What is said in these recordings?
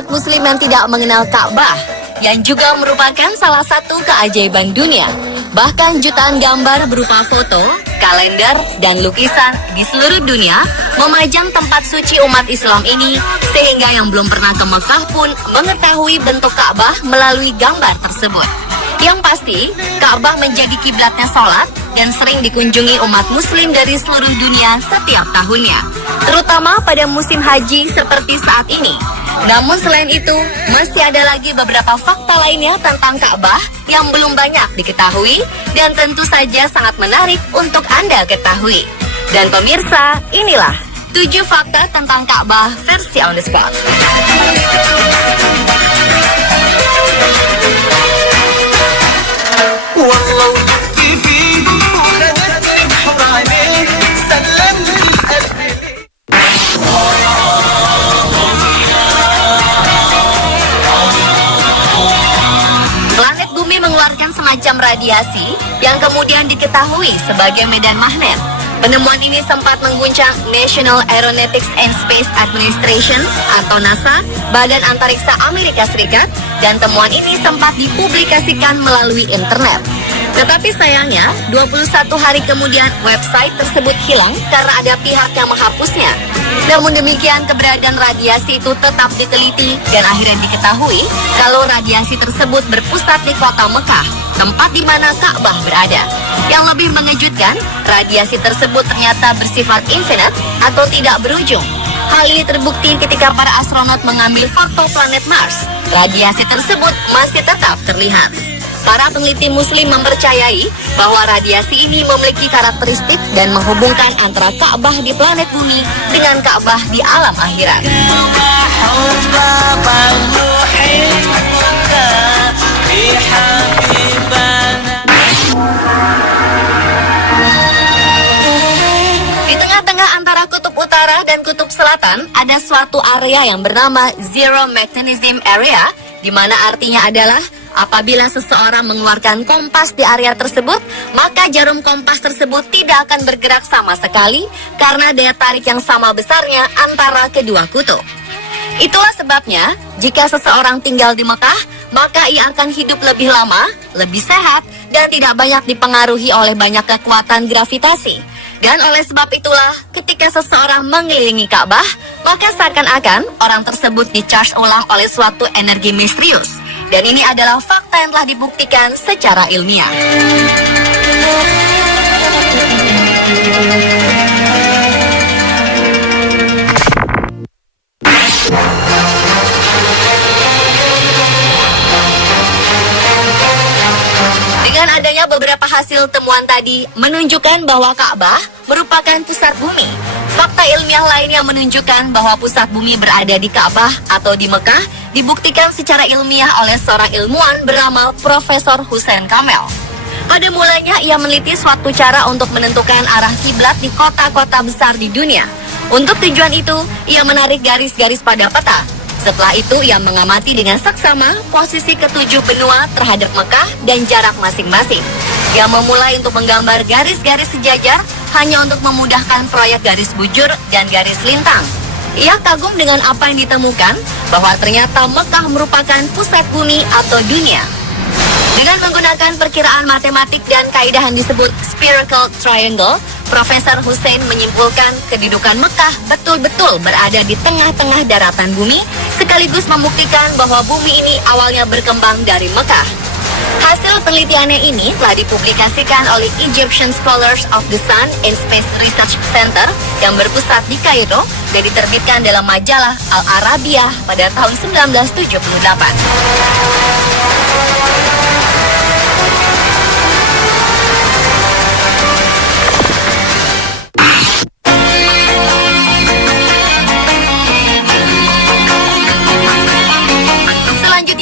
umat muslim yang tidak mengenal Ka'bah, yang juga merupakan salah satu keajaiban dunia. Bahkan jutaan gambar berupa foto, kalender, dan lukisan di seluruh dunia memajang tempat suci umat Islam ini, sehingga yang belum pernah ke Mekah pun mengetahui bentuk Ka'bah melalui gambar tersebut. Yang pasti, Ka'bah menjadi kiblatnya sholat dan sering dikunjungi umat muslim dari seluruh dunia setiap tahunnya, terutama pada musim haji seperti saat ini. Namun selain itu, masih ada lagi beberapa fakta lainnya tentang Ka'bah yang belum banyak diketahui dan tentu saja sangat menarik untuk Anda ketahui. Dan pemirsa, inilah 7 fakta tentang Ka'bah versi on the spot. Semacam radiasi yang kemudian diketahui sebagai medan magnet. Penemuan ini sempat mengguncang National Aeronautics and Space Administration atau NASA, Badan Antariksa Amerika Serikat, dan temuan ini sempat dipublikasikan melalui internet. Tetapi sayangnya, 21 hari kemudian website tersebut hilang karena ada pihak yang menghapusnya. Namun demikian, keberadaan radiasi itu tetap diteliti dan akhirnya diketahui kalau radiasi tersebut berpusat di kota Mekah, tempat di mana Ka'bah berada. Yang lebih mengejutkan, radiasi tersebut ternyata bersifat infinite atau tidak berujung. Hal ini terbukti ketika para astronot mengambil foto planet Mars. Radiasi tersebut masih tetap terlihat. Para peneliti muslim mempercayai bahwa radiasi ini memiliki karakteristik dan menghubungkan antara Ka'bah di planet bumi dengan Ka'bah di alam akhirat. Di tengah-tengah antara kutub utara dan kutub selatan ada suatu area yang bernama Zero Magnetism Area, di mana artinya adalah apabila seseorang mengeluarkan kompas di area tersebut, maka jarum kompas tersebut tidak akan bergerak sama sekali karena daya tarik yang sama besarnya antara kedua kutub. Itulah sebabnya, jika seseorang tinggal di Mekah, maka ia akan hidup lebih lama, lebih sehat, dan tidak banyak dipengaruhi oleh banyak kekuatan gravitasi. Dan oleh sebab itulah, ketika seseorang mengelilingi Ka'bah, maka seakan-akan orang tersebut di-charge ulang oleh suatu energi misterius. Dan ini adalah fakta yang telah dibuktikan secara ilmiah. Dengan adanya beberapa hasil temuan tadi menunjukkan bahwa Ka'bah merupakan pusat bumi. Fakta ilmiah lain yang menunjukkan bahwa pusat bumi berada di Ka'bah atau di Mekah dibuktikan secara ilmiah oleh seorang ilmuwan bernama Profesor Hussein Kamel. Pada mulanya ia meneliti suatu cara untuk menentukan arah kiblat di kota-kota besar di dunia. Untuk tujuan itu, ia menarik garis-garis pada peta. Setelah itu, ia mengamati dengan seksama posisi ketujuh benua terhadap Mekah dan jarak masing-masing. Ia memulai untuk menggambar garis-garis sejajar hanya untuk memudahkan proyek garis bujur dan garis lintang. Ia kagum dengan apa yang ditemukan, bahwa ternyata Mekah merupakan pusat bumi atau dunia. Dengan menggunakan perkiraan matematik dan kaidah yang disebut spherical triangle, Profesor Hussein menyimpulkan kedudukan Mekah betul-betul berada di tengah-tengah daratan bumi, sekaligus membuktikan bahwa bumi ini awalnya berkembang dari Mekah. Hasil penelitiannya ini telah dipublikasikan oleh Egyptian Scholars of the Sun and Space Research Center yang berpusat di Kairo dan diterbitkan dalam majalah Al-Arabiyah pada tahun 1978.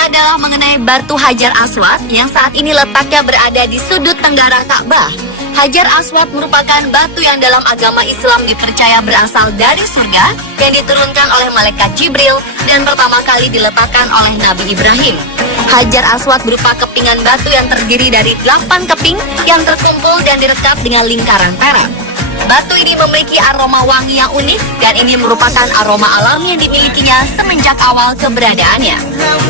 Adalah mengenai batu Hajar Aswad yang saat ini letaknya berada di sudut tenggara Ka'bah. Hajar Aswad merupakan batu yang dalam agama Islam dipercaya berasal dari surga yang diturunkan oleh malaikat Jibril dan pertama kali diletakkan oleh Nabi Ibrahim. Hajar Aswad berupa kepingan batu yang terdiri dari 8 keping yang terkumpul dan direkat dengan lingkaran perak. Batu ini memiliki aroma wangi yang unik dan ini merupakan aroma alami yang dimilikinya semenjak awal keberadaannya.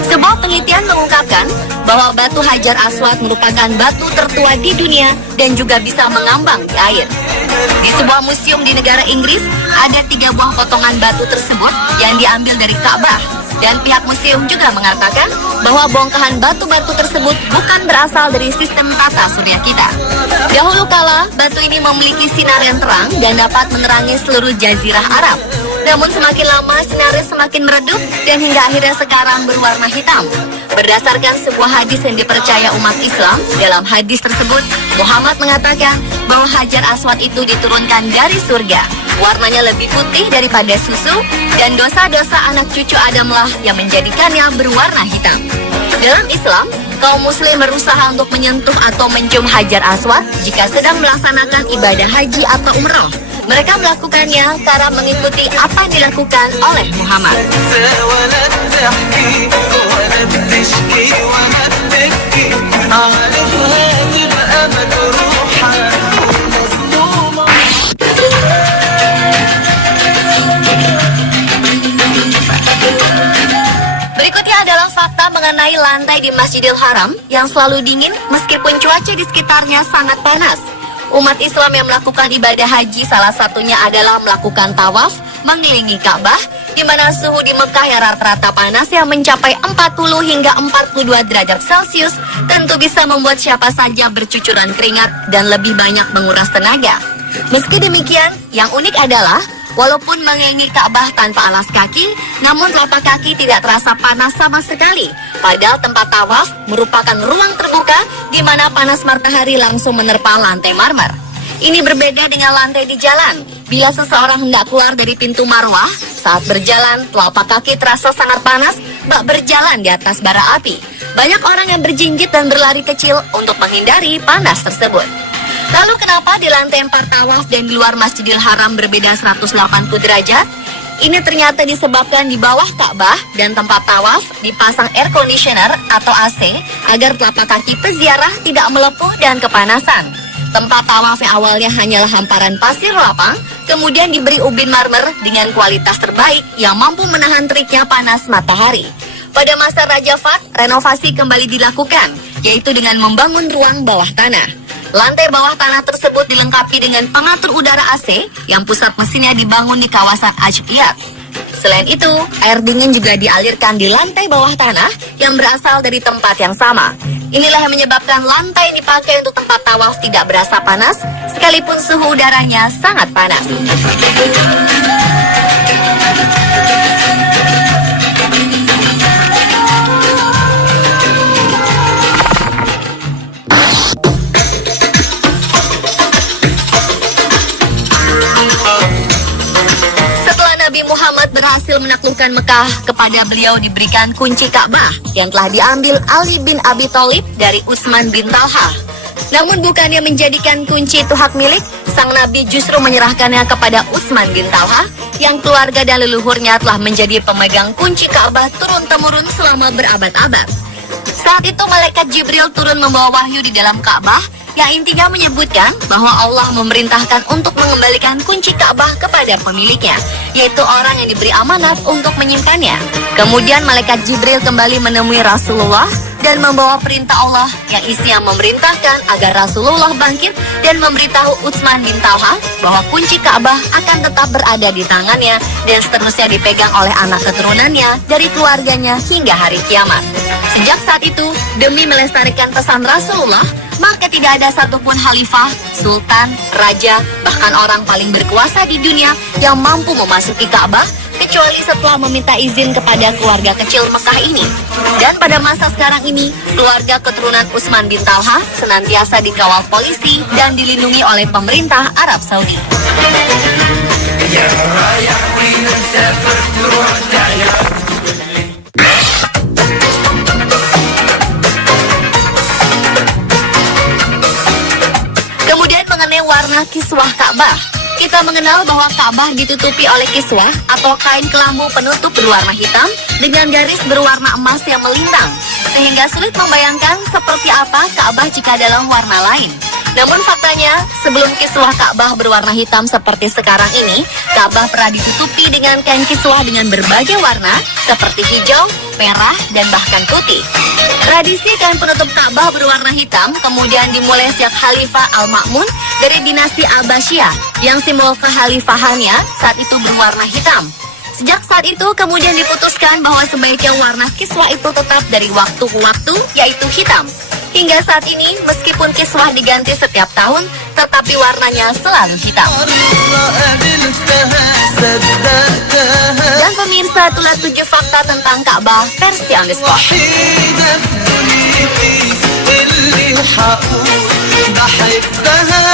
Sebuah penelitian mengungkapkan bahwa batu Hajar Aswad merupakan batu tertua di dunia dan juga bisa mengambang di air. Di sebuah museum di negara Inggris, ada 3 buah potongan batu tersebut yang diambil dari Ka'bah. Dan pihak museum juga mengatakan bahwa bongkahan batu-batu tersebut bukan berasal dari sistem tata surya kita. Dahulu kala, batu ini memiliki sinar yang terang dan dapat menerangi seluruh jazirah Arab. Namun semakin lama sinarnya semakin meredup dan hingga akhirnya sekarang berwarna hitam. Berdasarkan sebuah hadis yang dipercaya umat Islam, dalam hadis tersebut Muhammad mengatakan bahwa Hajar Aswad itu diturunkan dari surga. Warnanya lebih putih daripada susu dan dosa-dosa anak cucu Adamlah yang menjadikannya berwarna hitam. Dalam Islam, kaum muslim berusaha untuk menyentuh atau mencium Hajar Aswad jika sedang melaksanakan ibadah haji atau umroh. Mereka melakukannya karena mengikuti apa yang dilakukan oleh Muhammad. Berikutnya adalah fakta mengenai lantai di Masjidil Haram yang selalu dingin meskipun cuaca di sekitarnya sangat panas. Umat Islam yang melakukan ibadah haji salah satunya adalah melakukan tawaf mengelilingi Ka'bah, di mana suhu di Mekah yang rata-rata panas yang mencapai 40 hingga 42 derajat Celcius tentu bisa membuat siapa saja bercucuran keringat dan lebih banyak menguras tenaga. Meski demikian, yang unik adalah walaupun mengelilingi Ka'bah tanpa alas kaki, namun telapak kaki tidak terasa panas sama sekali. Padahal tempat tawaf merupakan ruang terbuka di mana panas matahari langsung menerpa lantai marmer. Ini berbeda dengan lantai di jalan. Bila seseorang hendak keluar dari pintu Marwah, saat berjalan telapak kaki terasa sangat panas bak berjalan di atas bara api. Banyak orang yang berjinjit dan berlari kecil untuk menghindari panas tersebut. Lalu kenapa di lantai 4 tawaf dan di luar Masjidil Haram berbeda 180 derajat? Ini ternyata disebabkan di bawah Ka'bah dan tempat tawaf dipasang air conditioner atau AC agar telapak kaki peziarah tidak melepuh dan kepanasan. Tempat tawaf yang awalnya hanyalah hamparan pasir lapang, kemudian diberi ubin marmer dengan kualitas terbaik yang mampu menahan teriknya panas matahari. Pada masa Raja Fat, renovasi kembali dilakukan, yaitu dengan membangun ruang bawah tanah. Lantai bawah tanah tersebut dilengkapi dengan pengatur udara AC yang pusat mesinnya dibangun di kawasan Ajqiyat. Selain itu, air dingin juga dialirkan di lantai bawah tanah yang berasal dari tempat yang sama. Inilah yang menyebabkan lantai yang dipakai untuk tempat tawaf tidak berasa panas, sekalipun suhu udaranya sangat panas. Berhasil menaklukkan Mekah, kepada beliau diberikan kunci Ka'bah yang telah diambil Ali bin Abi Thalib dari Utsman bin Talha. Namun bukannya menjadikan kunci itu hak milik, sang Nabi justru menyerahkannya kepada Utsman bin Talha yang keluarga dan leluhurnya telah menjadi pemegang kunci Ka'bah turun-temurun selama berabad-abad. Saat itu malaikat Jibril turun membawa wahyu di dalam Ka'bah yang intinya menyebutkan bahwa Allah memerintahkan untuk mengembalikan kunci Ka'bah kepada pemiliknya, yaitu orang yang diberi amanat untuk menyimpannya. Kemudian malaikat Jibril kembali menemui Rasulullah dan membawa perintah Allah yang isinya memerintahkan agar Rasulullah bangkit dan memberitahu Utsman bin Talha bahwa kunci Ka'bah akan tetap berada di tangannya dan seterusnya dipegang oleh anak keturunannya dari keluarganya hingga hari kiamat. Sejak saat itu, demi melestarikan pesan Rasulullah, maka tidak ada satupun khalifah, sultan, raja, bahkan orang paling berkuasa di dunia yang mampu memasuki Ka'bah kecuali setelah meminta izin kepada keluarga kecil Mekah ini. Dan pada masa sekarang ini, keluarga keturunan Utsman bin Talha senantiasa dikawal polisi dan dilindungi oleh pemerintah Arab Saudi. Kemudian mengenai warna kiswah Ka'bah. Kita mengenal bahwa Ka'bah ditutupi oleh kiswah atau kain kelambu penutup berwarna hitam dengan garis berwarna emas yang melintang, sehingga sulit membayangkan seperti apa Ka'bah jika dalam warna lain. Namun faktanya, sebelum kiswah Ka'bah berwarna hitam seperti sekarang ini, Ka'bah pernah ditutupi dengan kain kiswah dengan berbagai warna, seperti hijau, merah, dan bahkan putih. Tradisi kain penutup Ka'bah berwarna hitam kemudian dimulai sejak Khalifah Al-Ma'mun dari dinasti Abbasiyah, yang simbol kekhalifahannya saat itu berwarna hitam. Sejak saat itu kemudian diputuskan bahwa sebaiknya warna kiswah itu tetap dari waktu ke waktu, yaitu hitam. Hingga saat ini, meskipun kiswah diganti setiap tahun, tetapi warnanya selalu hitam. Dan pemirsa, itulah 7 fakta tentang Ka'bah versi Underscore. بحبها